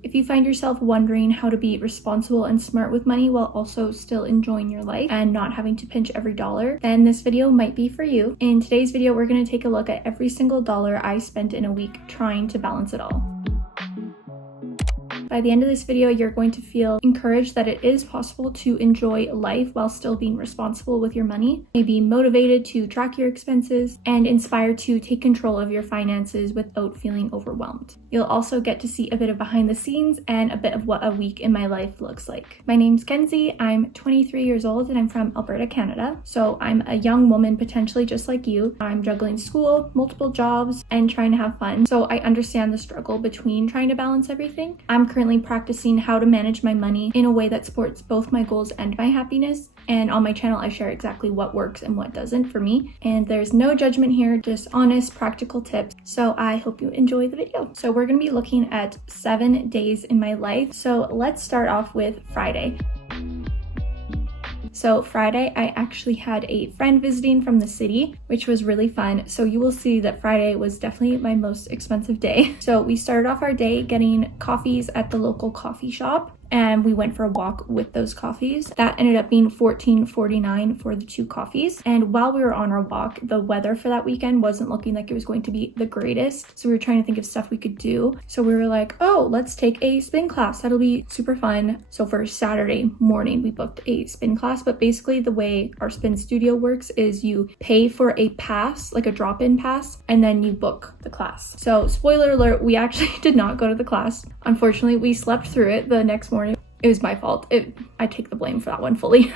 If you find yourself wondering how to be responsible and smart with money while also still enjoying your life and not having to pinch every dollar, then this video might be for you. In today's video, we're going to take a look at every single dollar I spent in a week trying to balance it all. By the end of this video, you're going to feel encouraged that it is possible to enjoy life while still being responsible with your money, maybe motivated to track your expenses, and inspired to take control of your finances without feeling overwhelmed. You'll also get to see a bit of behind the scenes and a bit of what a week in my life looks like. My name's Kenzie, I'm 23 years old and I'm from Alberta, Canada. So I'm a young woman potentially just like you. I'm juggling school, multiple jobs, and trying to have fun. So I understand the struggle between trying to balance everything. I'm currently practicing how to manage my money in a way that supports both my goals and my happiness. And on my channel, I share exactly what works and what doesn't for me. And there's no judgment here, just honest, practical tips. So I hope you enjoy the video. So we're gonna be looking at 7 days in my life. So let's start off with Friday. So Friday, I actually had a friend visiting from the city, which was really fun. So you will see that Friday was definitely my most expensive day. So we started off our day getting coffees at the local coffee shop, and we went for a walk with those coffees. That ended up being $14.49 for the 2 coffees. And while we were on our walk, the weather for that weekend wasn't looking like it was going to be the greatest. So we were trying to think of stuff we could do. So we were like, oh, let's take a spin class. That'll be super fun. So for Saturday morning, we booked a spin class. But basically the way our spin studio works is you pay for a pass, like a drop-in pass, and then you book the class. So spoiler alert, we actually did not go to the class. Unfortunately, we slept through it the next morning. It was my fault. I take the blame for that one fully.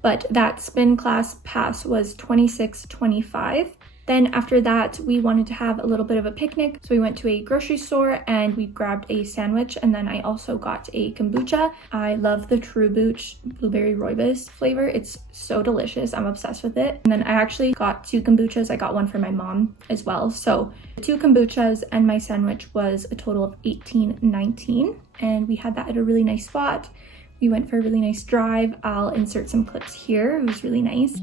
But that spin class pass was $26.25. Then after that, we wanted to have a little bit of a picnic. So we went to a grocery store and we grabbed a sandwich. And then I also got a kombucha. I love the True Booch blueberry rooibos flavor. It's so delicious. I'm obsessed with it. And then I actually got 2 kombuchas. I got one for my mom as well. So 2 kombuchas and my sandwich was a total of $18.19. And we had that at a really nice spot. We went for a really nice drive. I'll insert some clips here. It was really nice.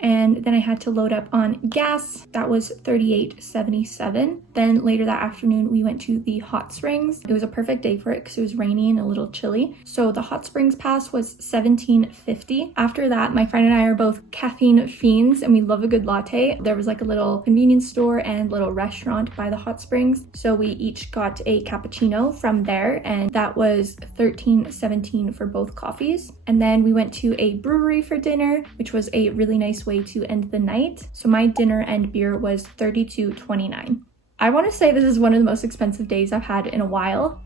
And then I had to load up on gas. That was $38.77. Then later that afternoon, we went to the hot springs. It was a perfect day for it because it was rainy and a little chilly. So the hot springs pass was $17.50. After that, my friend and I are both caffeine fiends and we love a good latte. There was like a little convenience store and little restaurant by the hot springs. So we each got a cappuccino from there, and that was $13.17 for both coffees. And then we went to a brewery for dinner, which was a really nice way to end the night. So my dinner and beer was $32.29. I want to say this is one of the most expensive days I've had in a while.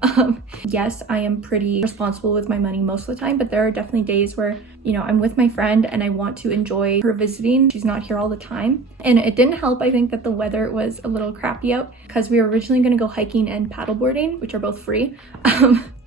Yes, I am pretty responsible with my money most of the time, but there are definitely days where, you know, I'm with my friend and I want to enjoy her visiting. She's not here all the time. And it didn't help, I think, that the weather was a little crappy out because we were originally going to go hiking and paddleboarding, which are both free.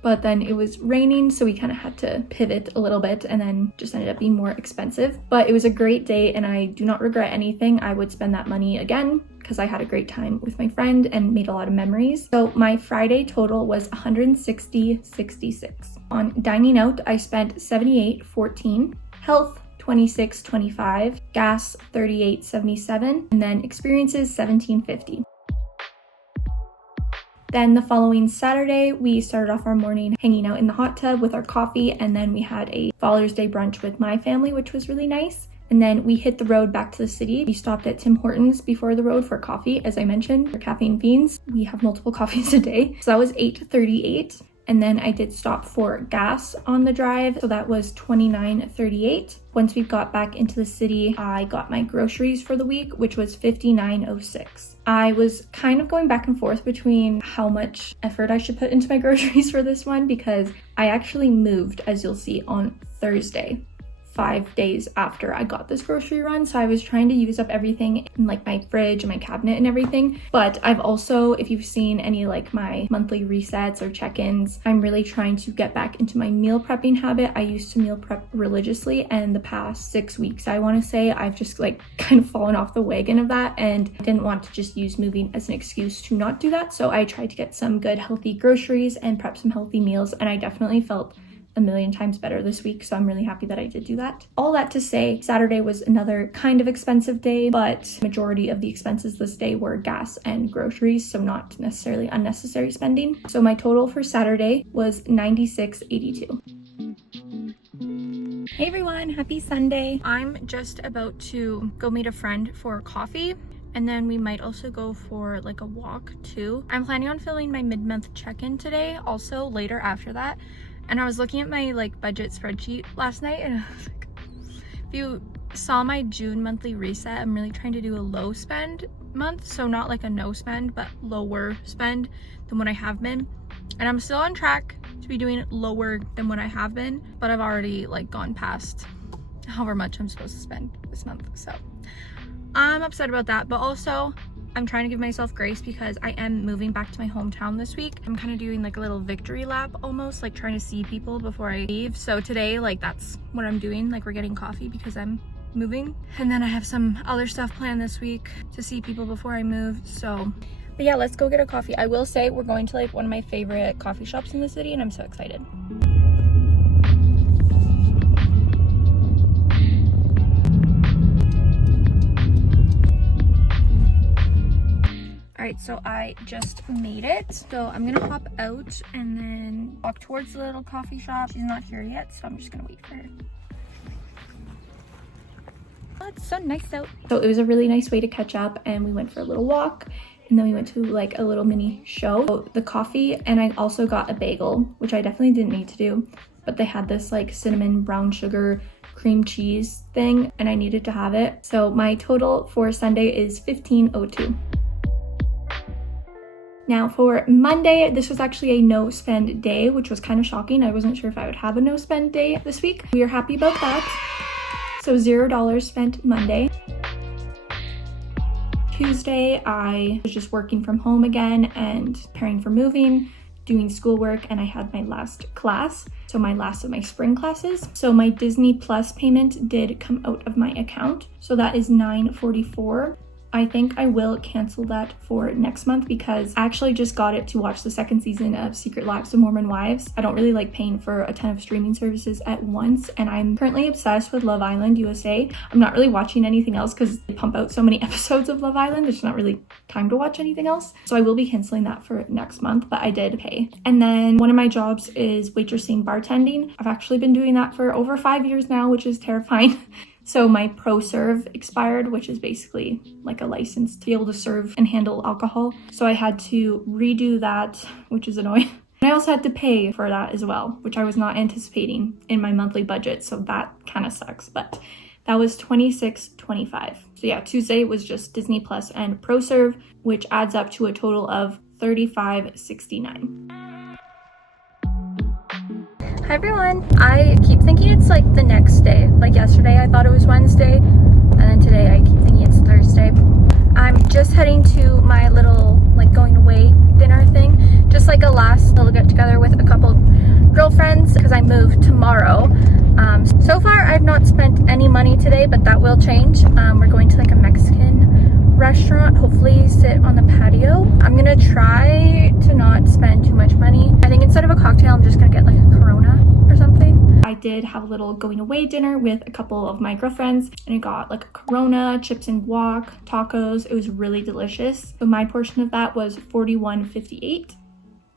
But then it was raining, so we kind of had to pivot a little bit and then just ended up being more expensive. But it was a great day and I do not regret anything. I would spend that money again because I had a great time with my friend and made a lot of memories. So my Friday total was $160.66. On dining out, I spent $78.14. Health, $26.25. Gas, $38.77. And then experiences, $17.50. Then the following Saturday, we started off our morning hanging out in the hot tub with our coffee, and then we had a Father's Day brunch with my family, which was really nice. And then we hit the road back to the city. We stopped at Tim Hortons before the road for coffee. As I mentioned, we're caffeine fiends. We have multiple coffees a day. So that was $8.38. And then I did stop for gas on the drive. So that was $29.38. Once we got back into the city, I got my groceries for the week, which was $59.06. I was kind of going back and forth between how much effort I should put into my groceries for this one because I actually moved, as you'll see, on Thursday. 5 days after I got this grocery run, so I was trying to use up everything in like my fridge and my cabinet and everything. But I've also, if you've seen any like my monthly resets or check-ins, I'm really trying to get back into my meal prepping habit. I used to meal prep religiously, and the past 6 weeks, I want to say, I've just like kind of fallen off the wagon of that, and I didn't want to just use moving as an excuse to not do that. So I tried to get some good healthy groceries and prep some healthy meals, and I definitely felt a million times better this week, so I'm really happy that I did do that. All that to say, Saturday was another kind of expensive day, but majority of the expenses this day were gas and groceries, so not necessarily unnecessary spending. So my total for Saturday was $96.82. Hey everyone, happy Sunday. I'm just about to go meet a friend for coffee, and then we might also go for like a walk too. I'm planning on filling my mid-month check-in today, also later after that. And I was looking at my like budget spreadsheet last night, and I was like, if you saw my June monthly reset, I'm really trying to do a low spend month. So not like a no spend, but lower spend than what I have been. And I'm still on track to be doing lower than what I have been, but I've already like gone past however much I'm supposed to spend this month. So I'm upset about that, but also I'm trying to give myself grace because I am moving back to my hometown this week. I'm kind of doing like a little victory lap almost, like trying to see people before I leave. So today, like that's what I'm doing. Like we're getting coffee because I'm moving. And then I have some other stuff planned this week to see people before I move. So, but yeah, let's go get a coffee. I will say we're going to like one of my favorite coffee shops in the city, and I'm so excited. All right, so I just made it. So I'm gonna hop out and then walk towards the little coffee shop. She's not here yet, so I'm just gonna wait for her. Oh, it's so nice out. So it was a really nice way to catch up, and we went for a little walk, and then we went to like a little mini show. So the coffee, and I also got a bagel, which I definitely didn't need to do, but they had this like cinnamon brown sugar cream cheese thing, and I needed to have it. So my total for Sunday is $15.02. Now for Monday, this was actually a no spend day, which was kind of shocking. I wasn't sure if I would have a no spend day this week. We are happy about that. So $0 spent Monday. Tuesday, I was just working from home again and preparing for moving, doing schoolwork, and I had my last class. So my last of my spring classes. So my Disney Plus payment did come out of my account. So that is $9.44. I think I will cancel that for next month because I actually just got it to watch the second season of Secret Lives of Mormon Wives. I don't really like paying for a ton of streaming services at once, and I'm currently obsessed with Love Island USA. I'm not really watching anything else because they pump out so many episodes of Love Island. There's not really time to watch anything else. So I will be canceling that for next month, but I did pay. And then one of my jobs is waitressing, bartending. I've actually been doing that for over 5 years now, which is terrifying. So my Pro Serve expired, which is basically like a license to be able to serve and handle alcohol. So I had to redo that, which is annoying. And I also had to pay for that as well, which I was not anticipating in my monthly budget. So that kind of sucks, but that was $26.25. So yeah, Tuesday was just Disney Plus and Pro Serve, which adds up to a total of $35.69. Hi everyone. I keep thinking it's like the next day. Like yesterday I thought it was Wednesday, and then today I keep thinking it's Thursday. I'm just heading to my little like going away dinner thing, just like a last little get together with a couple girlfriends because I move tomorrow. So far I've not spent any money today, but that will change. We're going to like a Mexican restaurant, hopefully sit on the patio. I'm gonna try to not spend too much money. I think instead of a cocktail I'm just gonna get like a Corona or something. I did have a little going away dinner with a couple of my girlfriends, and I got like a Corona, chips and guac, tacos. It was really delicious. So my portion of that was $41.58.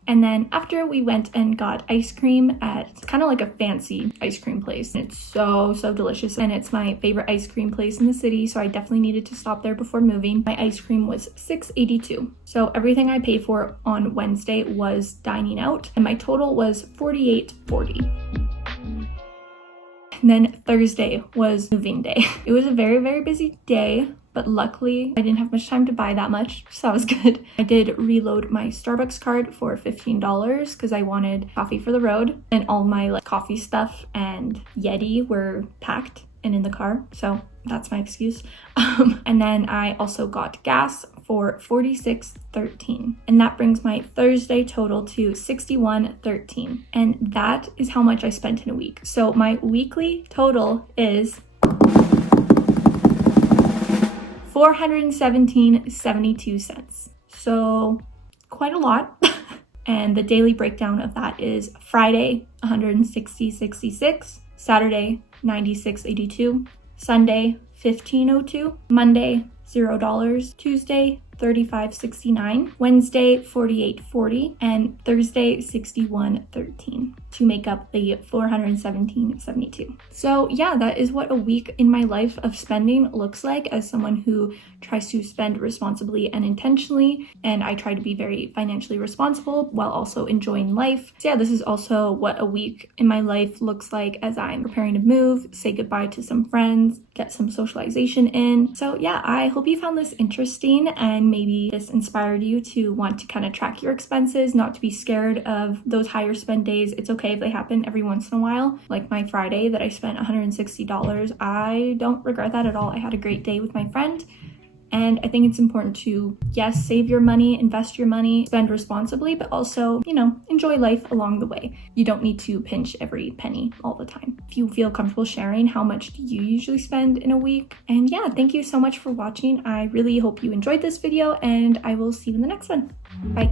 And then after we went and got ice cream at kind of like a fancy ice cream place. And it's so delicious. And it's my favorite ice cream place in the city. So I definitely needed to stop there before moving. My ice cream was $6.82. So everything I paid for on Wednesday was dining out. And my total was $48.40. And then Thursday was moving day. It was a very busy day. but luckily I didn't have much time to buy that much, so that was good. I did reload my Starbucks card for $15 because I wanted coffee for the road, and all my like coffee stuff and Yeti were packed and in the car, so that's my excuse. And then I also got gas for $46.13, and that brings my Thursday total to $61.13, and that is how much I spent in a week. So my weekly total is $417.72. So quite a lot. And the daily breakdown of that is Friday 160.66, Saturday 96.82, Sunday $15.02, Monday $0, Tuesday $35.69, Wednesday $48.40, and Thursday $61.13 to make up the $417.72. So yeah, that is what a week in my life of spending looks like as someone who tries to spend responsibly and intentionally, and I try to be very financially responsible while also enjoying life. So yeah, this is also what a week in my life looks like as I'm preparing to move, say goodbye to some friends, get some socialization in. So yeah, I hope you found this interesting, and maybe this inspired you to want to kind of track your expenses, not to be scared of those higher spend days. It's okay if they happen every once in a while. Like my Friday that I spent $160, I don't regret that at all. I had a great day with my friend. And I think it's important to, yes, save your money, invest your money, spend responsibly, but also, enjoy life along the way. You don't need to pinch every penny all the time. If you feel comfortable sharing, how much do you usually spend in a week? And yeah, thank you so much for watching. I really hope you enjoyed this video, and I will see you in the next one. Bye.